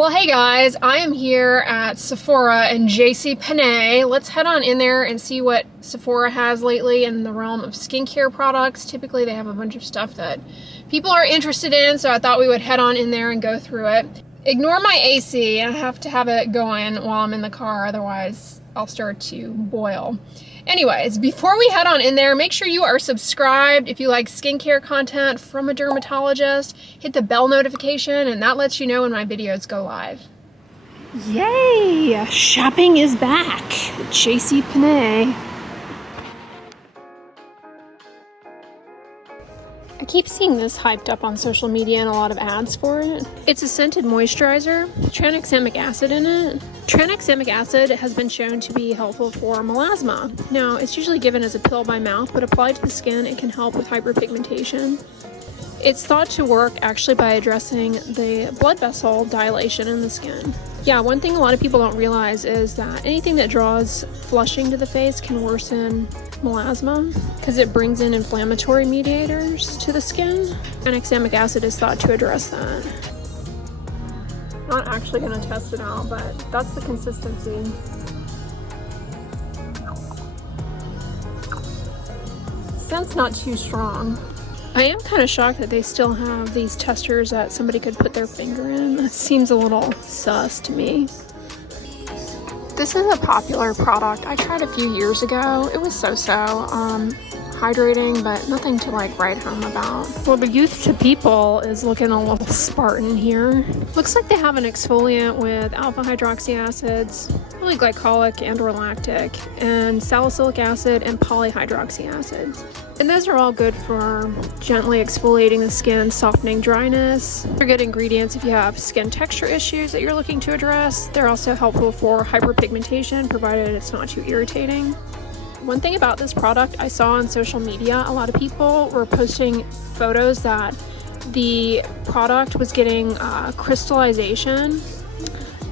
Well, hey guys, I am here at Sephora and JCPenney. Let's head on in there and see what Sephora has lately in the realm of skincare products. Typically, they have a bunch of stuff that people are interested in, so I thought we would head on in there and go through it. Ignore my AC. I have to have it going while I'm in the car, otherwise I'll start to boil. Anyways, before we head on in there, make sure you are subscribed. If you like skincare content from a dermatologist, hit the bell notification and that lets you know when my videos go live. Yay! Shopping is back at JCPenney. I keep seeing this hyped up on social media and a lot of ads for it. It's a scented moisturizer, tranexamic acid in it. Tranexamic acid has been shown to be helpful for melasma. Now, it's usually given as a pill by mouth, but applied to the skin, it can help with hyperpigmentation. It's thought to work actually by addressing the blood vessel dilation in the skin. Yeah, one thing a lot of people don't realize is that anything that draws flushing to the face can worsen melasma because it brings in inflammatory mediators to the skin. Tranexamic acid is thought to address that. Not actually going to test it out, but that's the consistency. Scent's not too strong. I am kind of shocked that they still have these testers that somebody could put their finger in. That seems a little sus to me. This is a popular product. I tried a few years ago. It was so-so. Hydrating, but nothing to like write home about. Well, the youth to people is looking a little Spartan here. Looks like they have an exfoliant with alpha hydroxy acids, really glycolic and or lactic, and salicylic acid and polyhydroxy acids. And those are all good for gently exfoliating the skin, softening dryness. They're good ingredients if you have skin texture issues that you're looking to address. They're also helpful for hyperpigmentation, provided it's not too irritating. One thing about this product I saw on social media, a lot of people were posting photos that the product was getting crystallization,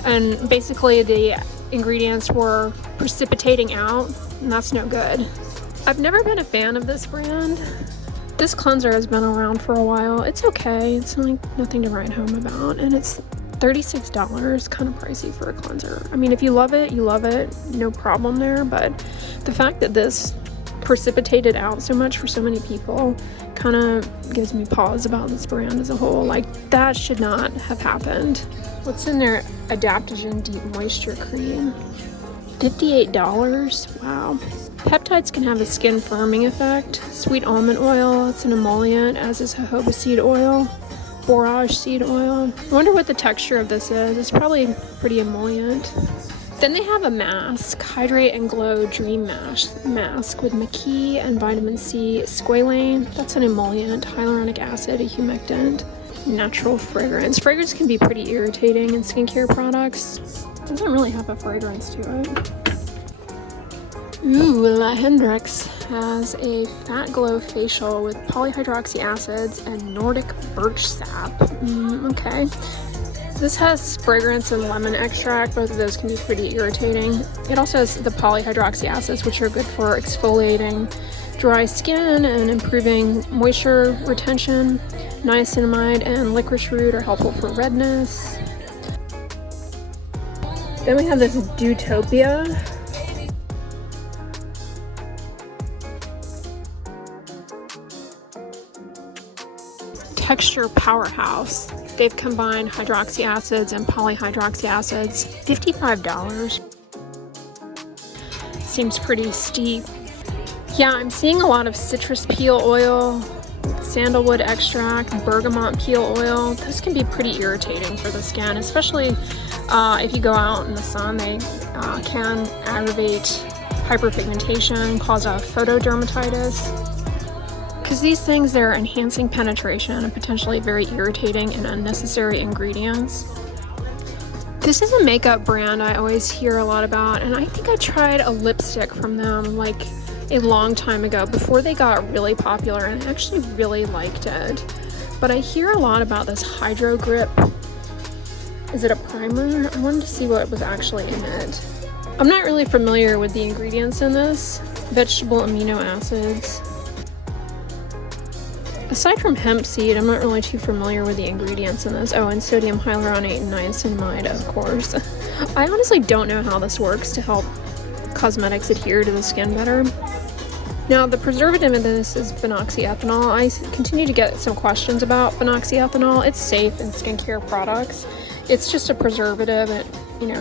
and basically the ingredients were precipitating out, and that's no good. I've never been a fan of this brand. This cleanser has been around for a while. It's okay. It's like nothing to write home about, and it's $36, kind of pricey for a cleanser. I mean, if you love it, no problem there, but the fact that this precipitated out so much for so many people kind of gives me pause about this brand as a whole. Like, that should not have happened. What's in their Adaptogen Deep Moisture Cream? $58? Wow. Peptides can have a skin firming effect. Sweet almond oil, it's an emollient, as is jojoba seed oil. Borage seed oil. I wonder what the texture of this is. It's probably pretty emollient. Then they have a mask, Hydrate and Glow Dream Mask with Maqui and vitamin C squalane. That's an emollient, hyaluronic acid, a humectant, natural fragrance. Fragrance can be pretty irritating in skincare products. It doesn't really have a fragrance to it. Ooh, La Hendrix has a Fat Glow Facial with polyhydroxy acids and Nordic birch sap. Okay. This has fragrance and lemon extract. Both of those can be pretty irritating. It also has the polyhydroxy acids, which are good for exfoliating dry skin and improving moisture retention. Niacinamide and licorice root are helpful for redness. Then we have this Dewtopia. Texture Powerhouse. They've combined hydroxy acids and polyhydroxy acids. $55. Seems pretty steep. Yeah, I'm seeing a lot of citrus peel oil, sandalwood extract, bergamot peel oil. Those can be pretty irritating for the skin, especially if you go out in the sun. They can aggravate hyperpigmentation, cause a photodermatitis. Because these things, they're enhancing penetration and potentially very irritating and unnecessary ingredients. This is a makeup brand I always hear a lot about, and I think I tried a lipstick from them like a long time ago before they got really popular, and I actually really liked it. But I hear a lot about this Hydro Grip. Is it a primer? I wanted to see what was actually in it. I'm not really familiar with the ingredients in this. Vegetable amino acids. Aside from hemp seed, I'm not really too familiar with the ingredients in this. Oh, and sodium hyaluronate and niacinamide, of course. I honestly don't know how this works to help cosmetics adhere to the skin better. Now, the preservative in this is phenoxyethanol. I continue to get some questions about phenoxyethanol. It's safe in skincare products. It's just a preservative. It,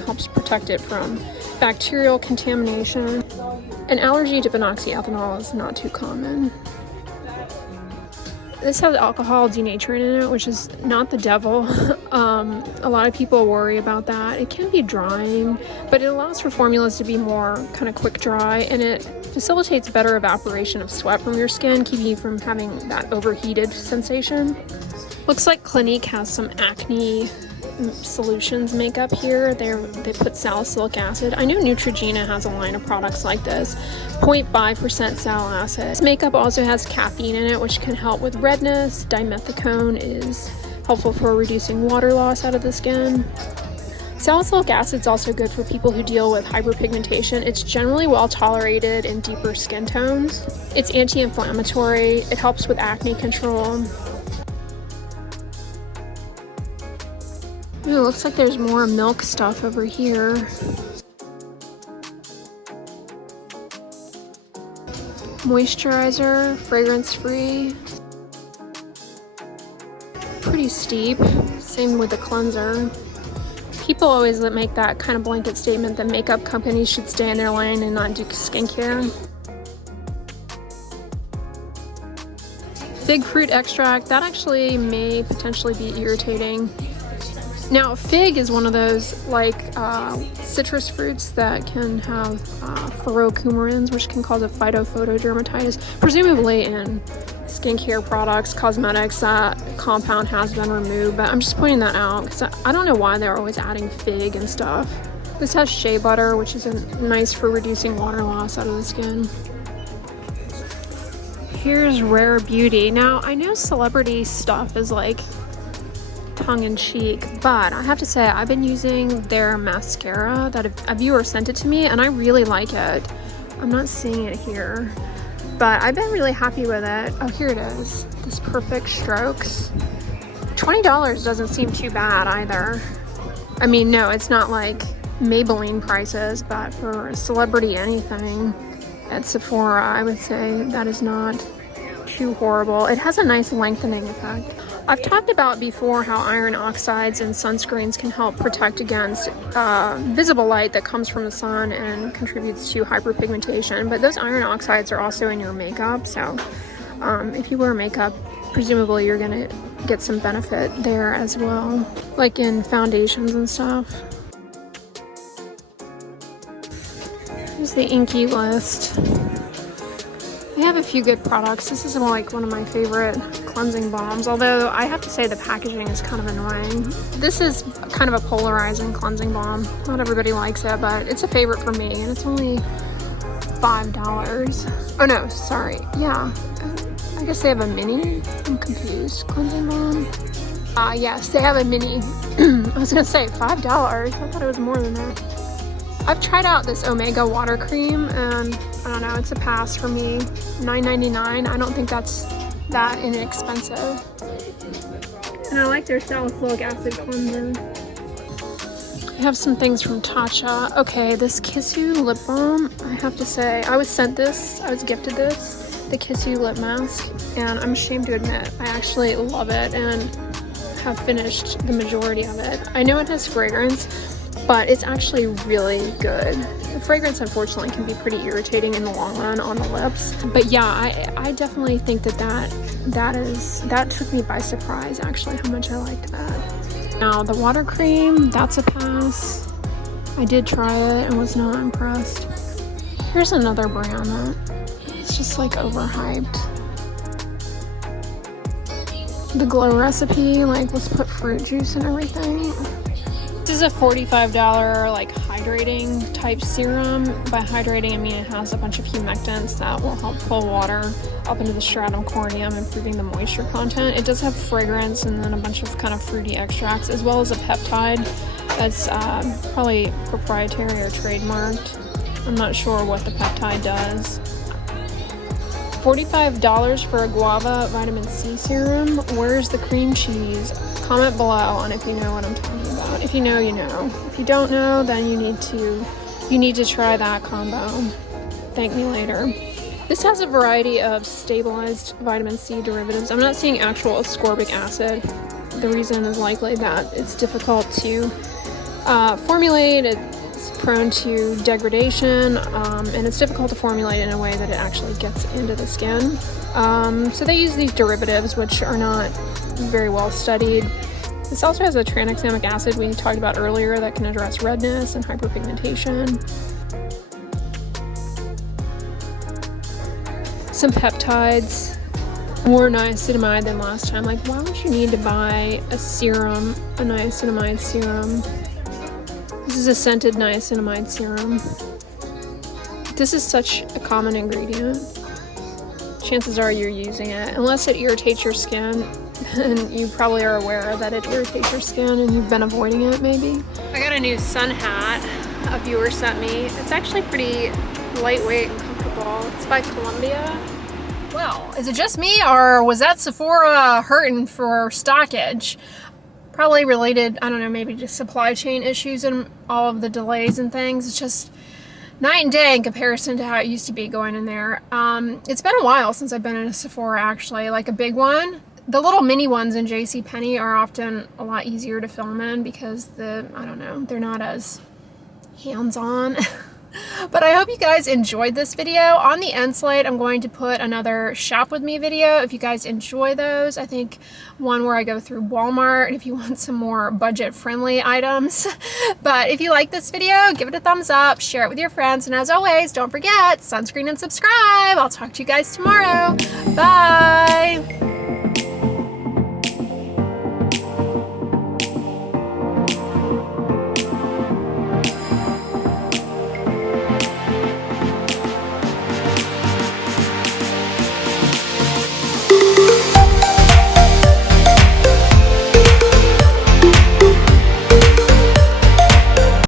helps protect it from bacterial contamination. An allergy to phenoxyethanol is not too common. This has alcohol denaturing in it, which is not the devil. A lot of people worry about that. It can be drying, but it allows for formulas to be more kind of quick dry, and it facilitates better evaporation of sweat from your skin, keeping you from having that overheated sensation. Looks like Clinique has some acne solutions makeup here. They put salicylic acid. I know Neutrogena has a line of products like this. 0.5% sal acid. This makeup also has caffeine in it, which can help with redness. Dimethicone is helpful for reducing water loss out of the skin. Salicylic acid is also good for people who deal with hyperpigmentation. It's generally well tolerated in deeper skin tones. It's anti-inflammatory. It helps with acne control. Ooh, looks like there's more milk stuff over here. Moisturizer, fragrance-free. Pretty steep. Same with the cleanser. People always make that kind of blanket statement that makeup companies should stay in their lane and not do skincare. Fig fruit extract, that actually may potentially be irritating. Now, fig is one of those citrus fruits that can have phytocoumarins, which can cause a phytophotodermatitis. Presumably in skincare products, cosmetics, that compound has been removed, but I'm just pointing that out because I don't know why they're always adding fig and stuff. This has shea butter, which is nice for reducing water loss out of the skin. Here's Rare Beauty. Now, I know celebrity stuff is tongue-in-cheek, but I have to say I've been using their mascara that a viewer sent it to me, and I really like it. I'm not seeing it here, but I've been really happy with it. Oh, here it is. This Perfect Strokes. $20 doesn't seem too bad either. I mean, no, it's not like Maybelline prices, but for a celebrity anything at Sephora, I would say that is not too horrible. It has a nice lengthening effect. I've talked about before how iron oxides in sunscreens can help protect against visible light that comes from the sun and contributes to hyperpigmentation, but those iron oxides are also in your makeup, so if you wear makeup, presumably you're gonna get some benefit there as well, like in foundations and stuff. Here's the Inky list. They have a few good products. This is one of my favorite cleansing balms, although I have to say the packaging is kind of annoying. This is kind of a polarizing cleansing balm. Not everybody likes it, but it's a favorite for me, and it's only $5. Oh no, sorry. Yeah, I guess they have a mini. I'm confused. Cleansing balm. Yes, they have a mini. I was gonna say $5. I thought it was more than that. I've tried out this Omega water cream, and I don't know, it's a pass for me. $9.99. I don't think that's that inexpensive. And I like their salicylic acid cleanser. I have some things from Tatcha. Okay, this Kiss You lip balm, I have to say, I was gifted this, the Kiss You lip mask, and I'm ashamed to admit, I actually love it and have finished the majority of it. I know it has fragrance, but it's actually really good. The fragrance, unfortunately, can be pretty irritating in the long run on the lips. But yeah, I definitely think that took me by surprise, actually, how much I liked that. Now, the water cream, that's a pass. I did try it and was not impressed. Here's another brand that it's just overhyped. The Glow Recipe, let's put fruit juice and everything. This is a $45 hydrating type serum. By hydrating, I mean it has a bunch of humectants that will help pull water up into the stratum corneum, improving the moisture content. It does have fragrance and then a bunch of kind of fruity extracts, as well as a peptide that's probably proprietary or trademarked. I'm not sure what the peptide does. $45 for a guava vitamin C serum. Where's the cream cheese? Comment below on if you know what I'm talking about. If you know, you know. If you don't know, then you need to try that combo. Thank me later. This has a variety of stabilized vitamin C derivatives. I'm not seeing actual ascorbic acid. The reason is likely that it's difficult to formulate. It's prone to degradation, and it's difficult to formulate in a way that it actually gets into the skin. So they use these derivatives, which are not very well studied. This also has a tranexamic acid we talked about earlier that can address redness and hyperpigmentation. Some peptides, more niacinamide than last time. Like, why would you need to buy a serum, a niacinamide serum? This is a scented niacinamide serum. This is such a common ingredient. Chances are you're using it, unless it irritates your skin, and you probably are aware that it irritates your skin and you've been avoiding it maybe. I got a new sun hat a viewer sent me. It's actually pretty lightweight and comfortable. It's by Columbia. Well, is it just me, or was that Sephora hurting for stockage? Probably related, I don't know, maybe just supply chain issues and all of the delays and things. It's just night and day in comparison to how it used to be going in there. It's been a while since I've been in a Sephora, actually, like a big one. The little mini ones in JCPenney are often a lot easier to film in because I don't know, they're not as hands-on. But I hope you guys enjoyed this video. On the end slate, I'm going to put another shop with me video if you guys enjoy those. I think one where I go through Walmart if you want some more budget-friendly items. But if you like this video, give it a thumbs up, share it with your friends, and as always, don't forget, sunscreen and subscribe. I'll talk to you guys tomorrow. Bye!